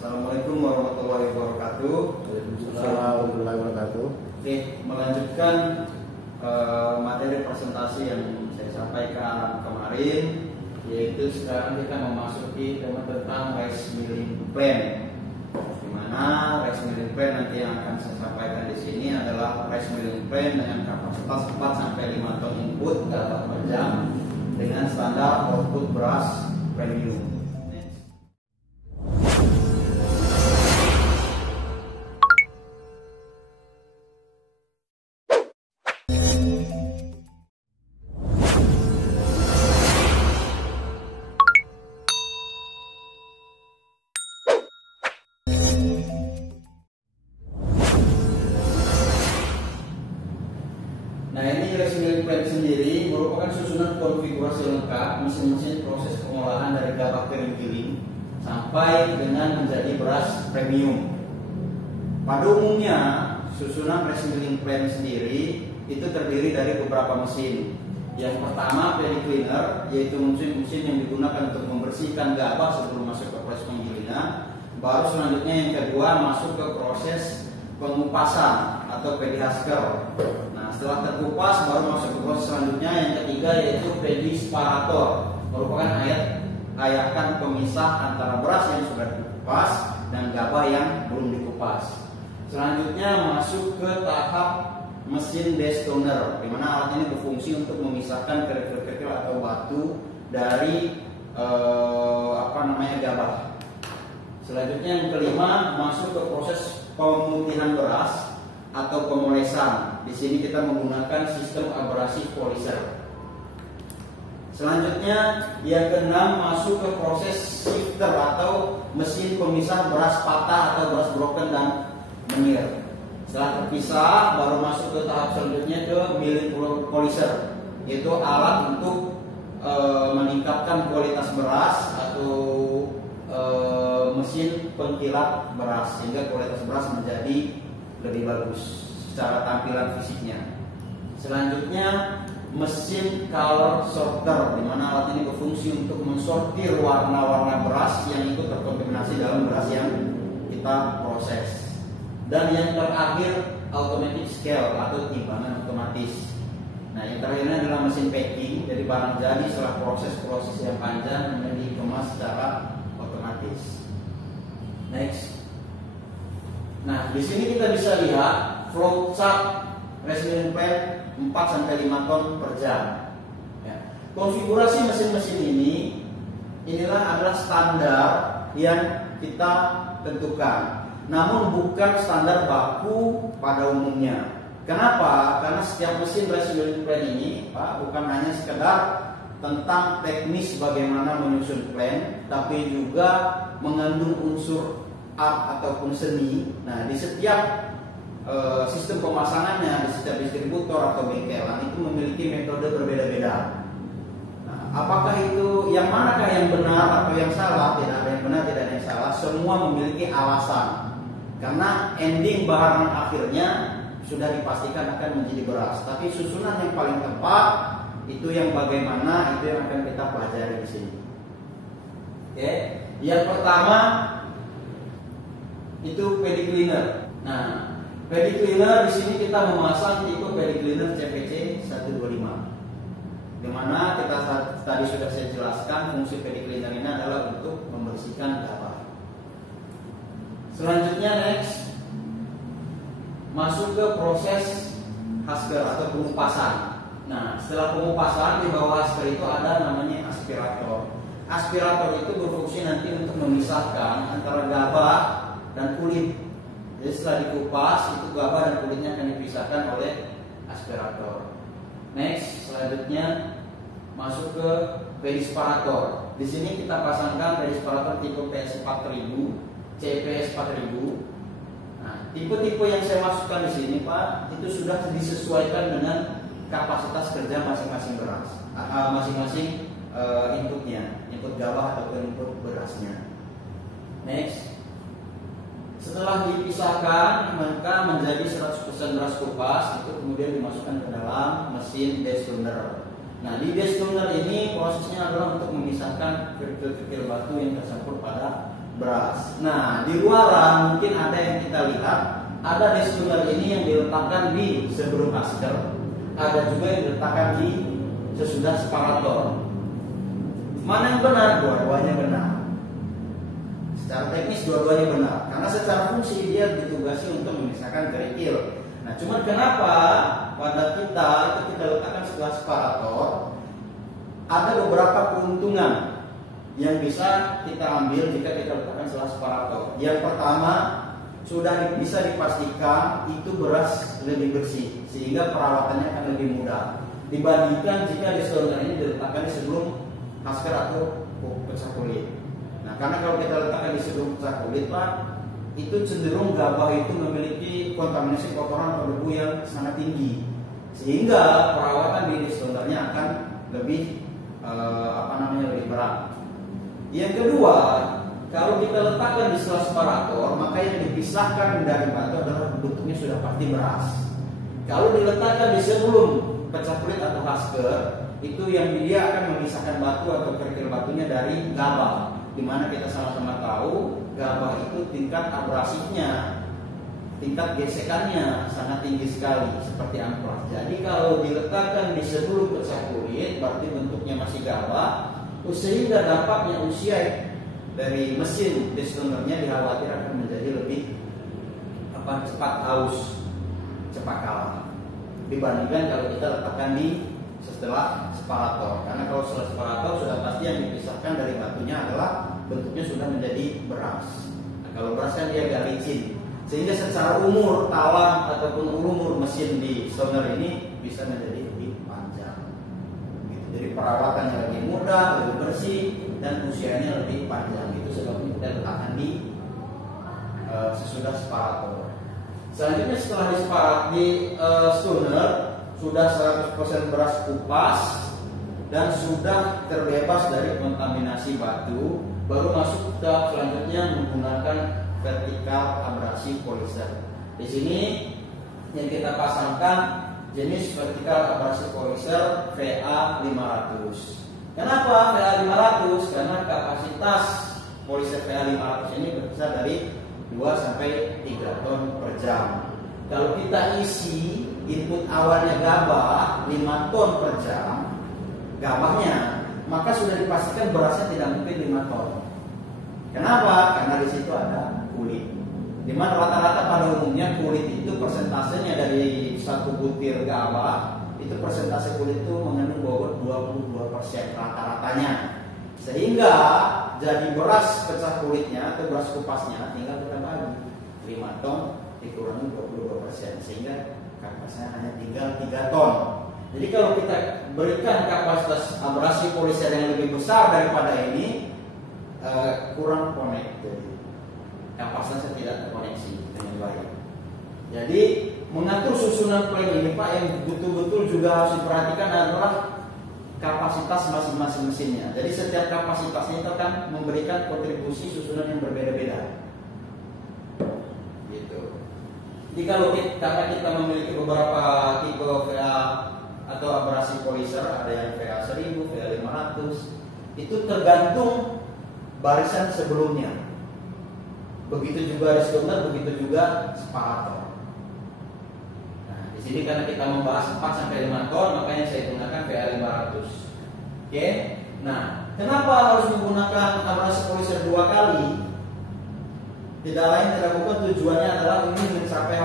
Assalamualaikum warahmatullahi wabarakatuh. Waalaikumsalam warahmatullahi wabarakatuh. Oke, melanjutkan materi presentasi yang saya sampaikan kemarin, yaitu sekarang kita memasuki tema tentang rice milling plan. Di mana rice milling plan nanti yang akan saya sampaikan di sini adalah rice milling plan dengan kapasitas 4 sampai 5 ton input dalam per jam dengan standar output beras premium. Nah, ini rice milling plan sendiri merupakan susunan konfigurasi lengkap mesin-mesin proses pengolahan dari gabah kering giling sampai dengan menjadi beras premium. Pada umumnya, susunan rice milling plan sendiri itu terdiri dari beberapa mesin. Yang pertama paddy cleaner, yaitu mesin yang digunakan untuk membersihkan gabah sebelum masuk ke proses penggilingan. Baru selanjutnya yang kedua masuk ke proses pengupasan atau paddy husker. Setelah terkupas baru masuk ke proses selanjutnya yang ketiga, yaitu paddy separator, merupakan ayakan pemisah antara beras yang sudah dikupas dan gabah yang belum dikupas. Selanjutnya masuk ke tahap mesin destoner, di mana alat ini berfungsi untuk memisahkan kerikil-kerikil atau batu dari gabah. Selanjutnya yang kelima masuk ke proses pemutihan beras atau pemolesan. Di sini kita menggunakan sistem abrasi poliser. Selanjutnya yang keenam masuk ke proses shifter atau mesin pemisah beras patah atau beras broken dan menir. Setelah terpisah baru masuk ke tahap selanjutnya ke milling poliser, yaitu alat untuk meningkatkan kualitas beras atau mesin pengkilat beras sehingga kualitas beras menjadi lebih bagus secara tampilan fisiknya. Selanjutnya mesin color sorter, di mana alat ini berfungsi untuk mensortir warna-warna beras yang ikut terkontaminasi dalam beras yang kita proses. Dan yang terakhir automatic scale atau timbangan otomatis. Nah, yang terakhirnya adalah mesin packing, jadi barang jadi setelah proses yang panjang menjadi dikemas secara otomatis. Next. Nah, di sini kita bisa lihat flow chart rice milling plan 4 sampai 5 ton per jam. Ya. Konfigurasi mesin-mesin inilah adalah standar yang kita tentukan. Namun bukan standar baku pada umumnya. Kenapa? Karena setiap mesin rice milling plan ini, Pak, bukan hanya sekedar tentang teknis bagaimana menyusun plan, tapi juga mengandung unsur art ataupun seni. Nah, di setiap sistem pemasangannya, di setiap distributor atau bengkelan itu memiliki metode berbeda-beda. Nah, apakah itu yang manakah yang benar atau yang salah? Tidak ada yang benar, tidak ada yang salah. Semua memiliki alasan. Karena ending bahan akhirnya sudah dipastikan akan menjadi beras. Tapi susunan yang paling tepat itu yang bagaimana, itu yang akan kita pelajari di sini. Oke, yang pertama itu paddy cleaner. Nah, paddy cleaner di sini kita memasang tipe paddy cleaner CPC 125. Di mana kita tadi sudah saya jelaskan fungsi paddy cleaner ini adalah untuk membersihkan gabah. Selanjutnya next masuk ke proses husker atau pengupasan. Nah, setelah pengupasan di bawah husker itu ada namanya aspirator. Aspirator itu berfungsi nanti untuk memisahkan antara gabah dan kulit. Jadi setelah dikupas itu gabah dan kulitnya akan dipisahkan oleh aspirator. Next, selanjutnya masuk ke paddy separator. Di sini kita pasangkan paddy separator tipe PS 4000, CPS 4000. Nah, tipe-tipe yang saya masukkan di sini, Pak, itu sudah disesuaikan dengan kapasitas kerja masing-masing beras, masing-masing inputnya, input gabah ataupun input berasnya. Next. Setelah dipisahkan maka menjadi 100% beras kupas, itu kemudian dimasukkan ke dalam mesin destoner. Nah, di destoner ini prosesnya adalah untuk memisahkan kerikil-kerikil batu yang tercampur pada beras. Nah, di luaran mungkin ada yang kita lihat, ada destoner ini yang diletakkan di sebelum masker, ada juga yang diletakkan di sesudah separator. Mana yang benar? Dua-duanya benar. Secara teknis dua-duanya benar, karena secara fungsi dia ditugasi untuk memisahkan kerikil. Nah, cuman kenapa pada kita itu kita letakkan setelah separator? Ada beberapa keuntungan yang bisa kita ambil jika kita letakkan setelah separator. Yang pertama, sudah bisa dipastikan itu beras lebih bersih, sehingga perawatannya akan lebih mudah dibandingkan jika destoner ini diletakkan di sebelum masker atau pecah kulit. Nah, karena kalau kita letakkan di sebelum pecah kulit, Pak, itu cenderung gabah itu memiliki kontaminasi kotoran atau debu yang sangat tinggi, sehingga perawatan di destonernya akan lebih lebih berat. Yang kedua, kalau kita letakkan di setelah separator, maka yang dipisahkan dari batu adalah bentuknya sudah pasti beras. Kalau diletakkan di sebelum pecah kulit atau husker, itu yang dia akan memisahkan batu atau kerikil batunya dari gabah, dimana kita sama-sama tahu gabah itu tingkat abrasifnya, tingkat gesekannya sangat tinggi sekali seperti amplas. Jadi kalau diletakkan di sebelum pecah kulit, berarti bentuknya masih gabah, sehingga dampaknya usia dari mesin destonernya dikhawatirkan akan menjadi lebih cepat haus, cepat kalah dibandingkan kalau kita letakkan di setelah separator. Karena kalau setelah separator sudah pasti yang dipisahkan dari batunya adalah bentuknya sudah menjadi beras. Nah, kalau beras kan dia agak licin, sehingga secara umur talang ataupun umur mesin di stoner ini bisa menjadi lebih panjang. Jadi perawatannya lebih mudah, lebih bersih, dan usianya lebih panjang. Itu sebabnya kita letakkan di sesudah separator. Selanjutnya setelah di stoner sudah 100% beras kupas dan sudah terbebas dari kontaminasi batu, baru masuk ke selanjutnya menggunakan vertikal abrasi poliser. Di sini yang kita pasangkan jenis vertikal abrasi poliser VA500. Kenapa VA500? Karena kapasitas poliser VA500 ini berkisar dari 2 sampai 3 ton per jam. Kalau kita isi input awalnya gabah 5 ton per jam, gabahnya, maka sudah dipastikan berasnya tidak mungkin 5 ton. Kenapa? Karena di situ ada kulit. Dimana rata-rata pada umumnya kulit itu persentasenya dari 1 butir gabah, itu persentase kulit itu mengandung bobot 22% rata-ratanya. Sehingga jadi beras pecah kulitnya atau beras kupasnya tinggal kita bagi 5 ton dikurangi 22%, sehingga kapasitasnya hanya tinggal 3 ton. Jadi kalau kita berikan kapasitas abrasi poliser yang lebih besar daripada ini, kurang connected, kapasitasnya tidak terkoneksi dengan baik. Jadi mengatur susunan plate ini, Pak, yang betul-betul juga harus diperhatikan adalah kapasitas masing-masing mesinnya. Jadi setiap kapasitasnya itu akan memberikan kontribusi susunan yang berbeda-beda. Gitu. Jadi kalau karena kita memiliki beberapa tipe VA atau abrasi poliser, ada yang VA 1000, VA 500, itu tergantung barisan sebelumnya. Begitu juga destoner, begitu juga separator. Nah, di sini karena kita membahas 4 sampai 5 ton, makanya saya gunakan VA 500. Oke. Nah, kenapa harus menggunakan abrasi poliser 2 kali? Tidak lain tidak bukan tujuannya adalah ingin mencapai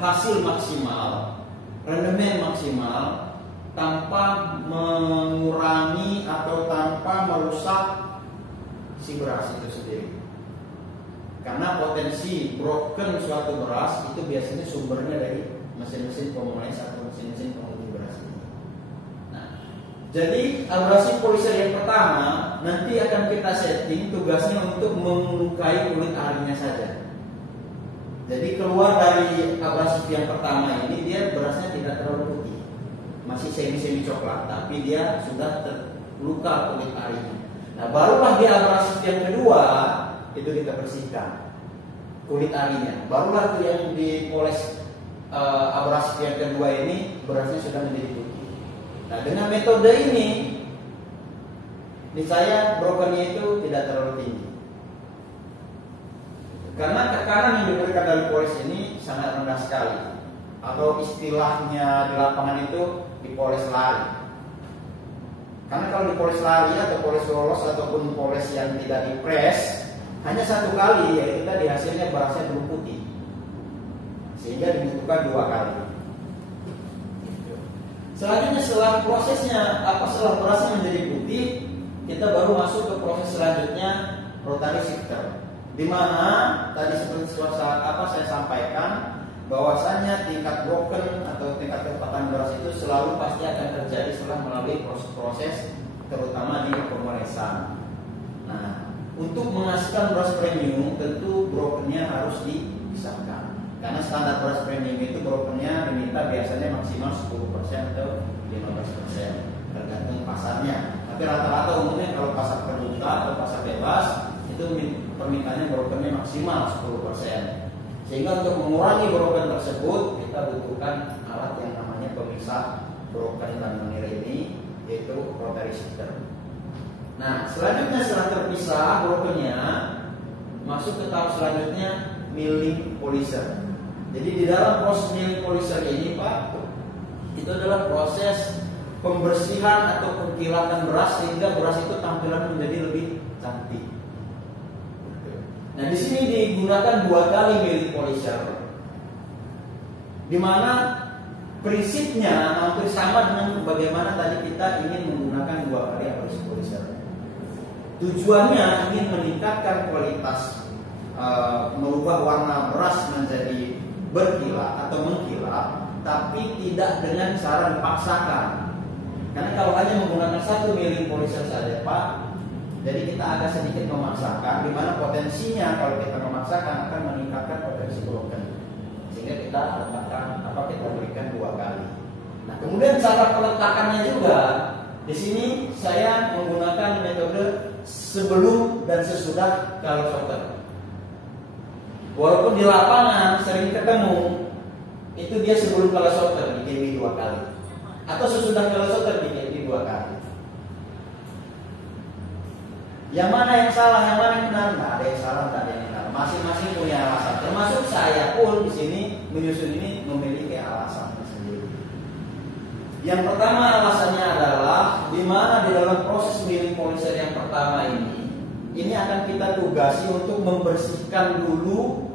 hasil maksimal, rendemen maksimal, tanpa mengurangi atau tanpa merusak si beras itu sendiri. Karena potensi broken suatu beras itu biasanya sumbernya dari mesin-mesin pemulais atau mesin-mesin penguji beras ini. Nah, jadi abrasi poliser yang pertama nanti akan kita setting tugasnya untuk melukai kulit arinya saja. Jadi keluar dari abrasi yang pertama ini dia berasnya tidak terlalu putih, masih semi-semi coklat, tapi dia sudah terluka kulit arinya. Nah, barulah di abrasi yang kedua itu kita bersihkan kulit arinya. Barulah itu yang dipoles abrasi yang kedua ini berasnya sudah menjadi putih. Nah, dengan metode ini saya brokennya itu tidak terlalu tinggi. Karena tekanan yang diberikan dari polis ini sangat rendah sekali, atau istilahnya di lapangan itu dipoles lari. Karena kalau dipoles lari atau poles lolos ataupun poles yang tidak dipres hanya satu kali, yaitu tadi hasilnya berasnya belum putih, sehingga dibutuhkan 2 kali. Selanjutnya setelah setelah berasnya menjadi putih, kita baru masuk ke proses selanjutnya, rotary shifter, di mana tadi seperti saya sampaikan bahwasanya tingkat broken atau tingkat kecepatan beras itu selalu pasti akan terjadi setelah melalui proses-proses terutama di pemolesan. Nah, untuk menghasilkan beras premium tentu brokennya harus dipisahkan, karena standar beras premium itu brokennya diminta biasanya maksimal 10% atau 15%, tergantung pasarnya. Tapi rata-rata umumnya kalau pasar terbuka atau pasar bebas itu permintaannya brokennya maksimal 10%. Sehingga untuk mengurangi broken tersebut kita butuhkan alat yang namanya pemisah broken dan menir ini, yaitu rotary shifter. Nah, selanjutnya setelah terpisah brokennya, masuk ke tahap selanjutnya, milling polisher. Jadi di dalam proses milling polisher ini Pak, itu adalah proses pembersihan atau pengkilatan beras sehingga beras itu tampilan menjadi lebih cantik. Nah, di sini digunakan 2 kali milling polisher, di mana prinsipnya hampir sama dengan bagaimana tadi kita ingin menggunakan 2 kali abrasi polisher. Tujuannya ingin meningkatkan kualitas, merubah warna beras menjadi berkilat atau mengkilat, tapi tidak dengan cara dipaksakan. Karena kalau hanya menggunakan 1 milling polisher saja Pak, jadi kita agak sedikit memaksakan, di mana potensinya kalau kita memaksakan akan meningkatkan potensi broken, sehingga kita kita berikan 2 kali. Nah, kemudian cara peletakannya juga di sini saya menggunakan metode sebelum dan sesudah color sorter. Walaupun di lapangan sering ketemu itu dia sebelum color sorter di KW 2 kali, atau sesudah color sorter di KW 2 kali. Yang mana yang salah, yang mana yang benar? Nggak ada yang salah, nggak ada yang benar. Masing-masing punya alasan. Termasuk saya pun di sini menyusun ini memiliki alasannya sendiri. Yang pertama alasannya adalah di mana di dalam proses milling polisher yang pertama ini akan kita tugasi untuk membersihkan dulu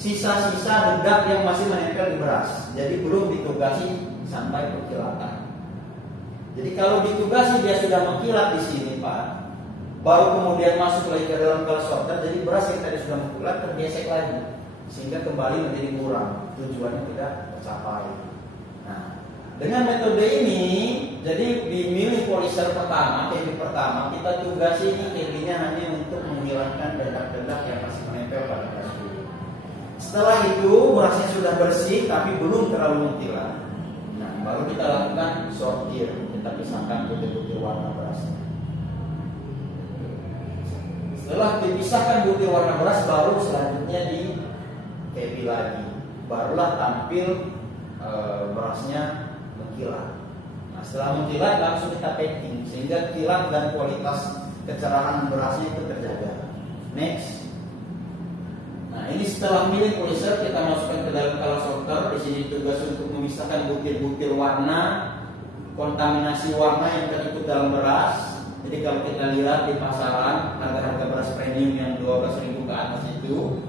sisa-sisa dedak yang masih menempel di beras. Jadi belum ditugasi sampai perkilatan. Jadi kalau ditugasi dia sudah mengkilat di sini Pak, baru kemudian masuk lagi ke dalam color sorter, jadi beras yang tadi sudah mengkilat tergesek lagi, sehingga kembali menjadi kurang, tujuannya tidak tercapai. Nah, dengan metode ini, jadi di milling polisher pertama, teknik pertama, kita tugasi ini tekniknya hanya untuk menghilangkan dedak-dedak yang masih menempel pada beras dulu. Setelah itu berasnya sudah bersih tapi belum terlalu mengkilat. Nah, baru kita lakukan sortir, kita pisahkan butir-butir warna berasnya. Setelah dipisahkan butir warna beras, baru selanjutnya di kepi lagi, barulah tampil berasnya mengkilat. Nah, setelah mengkilat langsung kita packing sehingga kilat dan kualitas kecerahan berasnya itu terjaga. Next. Nah, ini setelah milling polisher kita masukkan ke dalam color sorter. Di sini tugas untuk memisahkan butir-butir warna, kontaminasi warna yang terikut dalam beras. Jadi kalau kita lihat di pasaran harga-harga beras premium yang 12.000 ke atas itu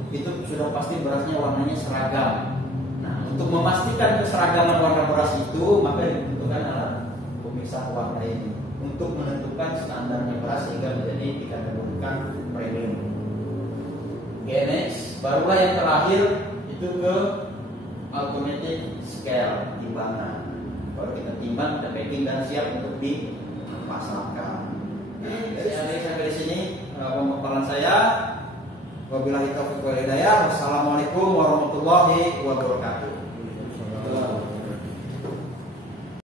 sudah pasti berasnya warnanya seragam. Nah, untuk memastikan keseragaman warna beras itu maka dibutuhkan alat pemisah warna ini untuk menentukan standarnya beras sehingga menjadi dikategorikan premium. Oke, next. Barulah yang terakhir itu ke automatic scale, timbangan. Baru kita timbang, kita packing dan siap untuk dipasarkan. Jadi sampai di sini pemaparan saya. Wabillahi taufiq wal hidayah. Wassalamualaikum warahmatullahi wabarakatuh.